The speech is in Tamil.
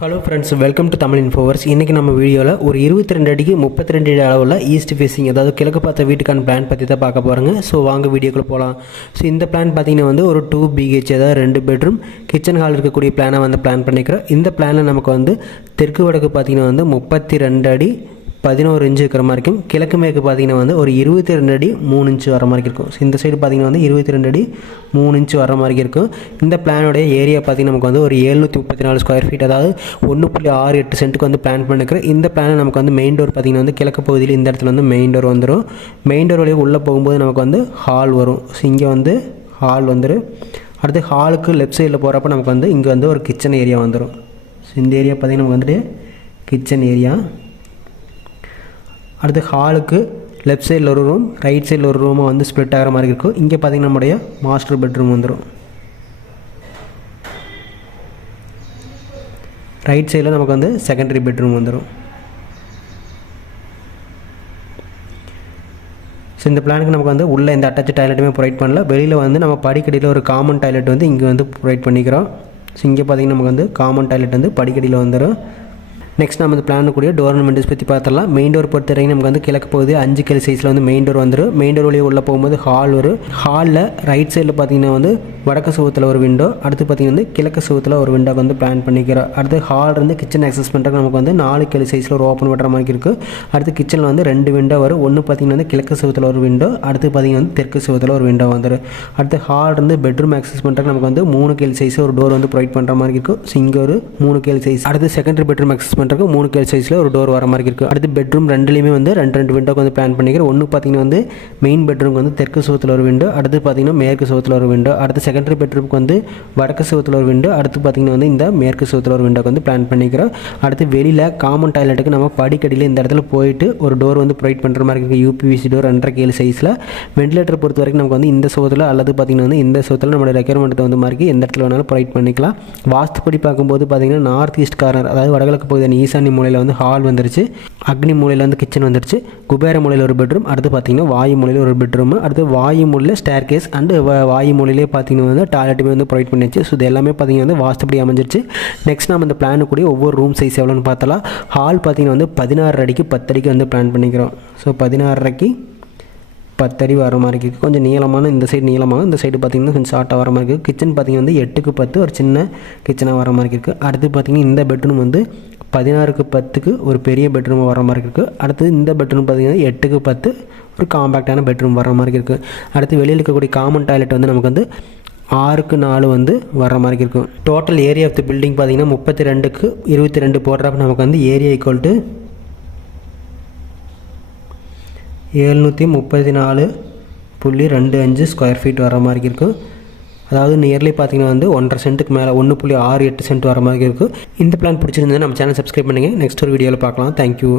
Hello friends, welcome to Tamil இன்ஃபோவர்ஸ். இன்றைக்கி நம்ம வீடியோவில் ஒரு 22 அடிக்கு 32 அடி அளவில் ஈஸ்ட் ஃபேஸிங், அதாவது கிழக்கு பார்த்த வீட்டுக்கான பிளான் பற்றி தான் பார்க்க போகிறாங்க. ஸோ வாங்க வீடியோக்குள்ளே போகலாம். ஸோ இந்த பிளான் பார்த்திங்கன்னா வந்து ஒரு 2 BH, அதாவது 2 பெட்ரூம் கிச்சன் ஹால் இருக்கக்கூடிய பிளானை வந்து பிளான் பண்ணிக்கிறோம். இந்த பிளானில் நமக்கு வந்து தெற்கு வடக்கு பார்த்திங்கன்னா வந்து 32 அடி 11 இன்ச்சு இருக்கிற மாதிரி இருக்கும். கிழக்கு மேற்கு பார்த்திங்கன்னா வந்து ஒரு 22 அடி 3 இன்ச்சு வர மாதிரி இருக்கும். ஸோ இந்த சைடு பார்த்திங்கன்னா வந்து 22 அடி 3 இன்ச்சு வர மாதிரி இருக்கும். இந்த பிளானுடைய ஏரியா பார்த்திங்கன்னா நமக்கு வந்து ஒரு 734 ஸ்கொயர் ஃபீட், அதாவது 1.68 சென்ட்டுக்கு வந்து பிளான் பண்ணிக்கிறோம். இந்த பிளானை நமக்கு வந்து மெயின் டோர் பார்த்திங்கன்னா வந்து கிழக்கு பகுதியில் இந்த இடத்துல வந்து மெயின் டோர் வந்துடும். மெயின் டோர் வழியாக உள்ளே போகும்போது நமக்கு வந்து ஹால் வரும். ஸோ இங்கே வந்து ஹால் வந்துடும். அடுத்து ஹாலுக்கு லெஃப்ட் சைடில் போகிறப்ப நமக்கு வந்து இங்கே வந்து ஒரு கிச்சன் ஏரியா வந்துடும். ஸோ இந்த ஏரியா பார்த்திங்கன்னா நமக்கு வந்துட்டு கிச்சன் ஏரியா. அடுத்து ஹாலுக்கு லெஃப்ட் சைடில் ஒரு ரூம், ரைட் சைடில் ஒரு ரூமாக வந்து ஸ்ப்ளிட் ஆகிற மாதிரி இருக்கும். இங்கே பார்த்திங்கன்னா நம்முடைய மாஸ்டர் பெட்ரூம் வந்துடும். ரைட் சைடில் நமக்கு வந்து செகண்டரி பெட்ரூம் வந்துடும். ஸோ இந்த பிளானுக்கு நமக்கு வந்து உள்ளே எந்த அட்டாச் டாய்லெட்டுமே ப்ரொவைட் பண்ணல. வெளியில் வந்து நம்ம படிக்கடியில் ஒரு காமன் டாய்லெட் வந்து இங்கே வந்து ப்ரொவைட் பண்ணிக்கிறோம். ஸோ இங்கே பார்த்திங்கன்னா நமக்கு வந்து காமன் டாய்லெட் வந்து படிக்கடியில் வந்துடும். நெக்ஸ்ட் நம்ம இந்த பிளானுக்குரிய டோர் விண்டோஸ் பற்றி பார்த்துடலாம். மெயின் டோர் பொறுத்த வரைக்கும் நமக்கு வந்து கிழக்கு பகுதி 5 கல் சைஸில் வந்து மெயின் டோர் வந்துடும். மெயின் டோர் வழியாக உள்ளே போகும்போது ஹால் வரும். ஹாலில் ரைட் சைடில் பார்த்திங்கன்னா வந்து வடக்கு சுவத்தில் ஒரு விண்டோ, அடுத்து பார்த்திங்கன்னா வந்து கிழக்கு சுவத்தில் ஒரு விண்டோ வந்து பிளான் பண்ணிக்கிறோம். அடுத்து ஹால் இருந்து கிச்சன் ஆக்சஸ் பண்ணுறதுக்கு நமக்கு வந்து 4 கல் சைஸில் ஒரு ஓப்பன் பண்ணுற மாதிரி இருக்குது. அடுத்து கிச்சனில் வந்து 2 விண்டோ வரும். ஒன்று பார்த்திங்கன்னா வந்து கிழக்கு சுவத்தில் ஒரு விண்டோ, அடுத்து பார்த்திங்கன்னா வந்து தெற்கு சுவத்தில் ஒரு விண்டோ வந்துடும். அடுத்து ஹால் இருந்து பெட்ரூம் ஆக்சஸ் பண்ணுறதுக்கு நமக்கு வந்து 3 கல் சைஸ் ஒரு டோர் வந்து ப்ரொவைட் பண்ணுற மாதிரி இருக்கும். ஸோ இங்கே ஒரு 3 கல் சைஸ். அடுத்து செகண்டரி பெட்ரூம் ஆக்சஸ் பண்ணுறதுக்கு 3 கல் சைஸில் ஒரு டோர் வர மாதிரி இருக்குது. அடுத்து பெட்ரூம் ரெண்டுலேயுமே வந்து 2 விண்டோக்கு வந்து பிளான் பண்ணிக்கிறேன். ஒன்று பார்த்திங்கன்னா வந்து மெயின் பெட்ரூம் வந்து தெற்கு சுவத்தில் ஒரு விண்டோ, அடுத்து பார்த்திங்கன்னா மேற்கு சுவத்தில் ஒரு விண்டோ, அடுத்து செகண்டரி பெட்ரூமுக்கு வந்து வடக்கு சுவத்தில் ஒரு விண்டோ, அடுத்து பார்த்திங்கன்னா வந்து இந்த மேற்கு சுவத்தில் ஒரு விண்டோக்கு வந்து பிளான் பண்ணிக்கிறோம். அடுத்து வெளியில் காமன் டாய்லெட்டுக்கு நம்ம படிக்கடியில் இந்த இடத்துல போயிட்டு ஒரு டோர் வந்து ப்ரொவைட் பண்ணுற மாதிரி இருக்குது. UPVC டோர் 2.5 KL சைஸில். வெண்டிலேட்டர் பொறுத்த வரைக்கும் நமக்கு வந்து இந்த சுவத்தில் அல்லது பார்த்திங்கன்னா வந்து இந்த சுவத்தில் நம்மளோட ரெக்யர்மெண்ட்டை வந்து மாதிரி எந்த இடத்துல வேணாலும் ப்ரொவைட் பண்ணிக்கலாம். வாஸ்துப்படி பார்க்கும்போது பார்த்திங்கன்னா நார்த் ஈஸ்ட் கார்னர், அதாவது வடகிழக்கு பகுதியான ஈசானி மூலையில் வந்து ஹால் வந்துருச்சு. அக்னி மூலையில் வந்து கிச்சன் வந்துருச்சு. குபேர மூலையில் ஒரு பெட்ரூம், அடுத்து பார்த்திங்கன்னா வாயு மூலையில் ஒரு பெட்ரூம், அடுத்து வாயு மூலையில் ஸ்டேர் கேஸ் அண்டு வாயு மூலையிலே பார்த்திங்கன்னா வந்து டாய்லெட்டுமே வந்து ப்ரொவைட் பண்ணிச்சு. ஸோ இது எல்லாமே பார்த்திங்கன்னா வந்து வாஸ்துப்படி அமைஞ்சிருச்சு. நெக்ஸ்ட் நம்ம இந்த பிளானுக்குரிய ஒவ்வொரு ரூம் சைஸ் எவ்வளோன்னு பார்த்தலாம். ஹால் பார்த்திங்கன்னா வந்து 16 அடிக்கு 10 அடிக்கு வந்து பிளான் பண்ணிக்கிறோம். ஸோ 16 அடிக்கு 10 அடி வர மாதிரி இருக்குது. கொஞ்சம் நீளமான இந்த சைடு நீளமாக, இந்த சைடு பார்த்திங்கன்னா கொஞ்சம் ஷார்ட்டாக வர மாதிரி இருக்குது. கிச்சன் பார்த்திங்கன்னா வந்து 8க்கு 10 ஒரு சின்ன கிச்சனாக வர மாதிரி இருக்குது. அடுத்து பார்த்திங்கன்னா இந்த பெட்ரூம் வந்து 16க்கு 10க்கு ஒரு பெரிய பெட்ரூம் வர மாதிரி இருக்குது. அடுத்து இந்த பெட்ரூம் பார்த்திங்கன்னா 8க்கு 10 ஒரு காம்பேக்டான பெட்ரூம் வர மாதிரி இருக்குது. அடுத்து வெளியில் இருக்கக்கூடிய காமன் டாய்லெட் வந்து நமக்கு வந்து 6க்கு 4 வந்து வர மாதிரி இருக்கும். Total area of the building பார்த்திங்கன்னா 32க்கு 22 போடுறப்ப நமக்கு வந்து area equal to 734.25 square feet வர மாதிரி இருக்கும். அதாவது நியர்லி பார்த்திங்கன்னா வந்து 1.5 சென்ட்டுக்கு மேலே 1.68 சென்ட் வர மாதிரி இருக்கும். இந்த பிளான் பிடிச்சிருந்தது நம்ம சேனல் சப்ஸ்கிரைப் பண்ணுங்கள். நெக்ஸ்ட் ஒரு வீடியோவில் பார்க்கலாம். தேங்க்யூ.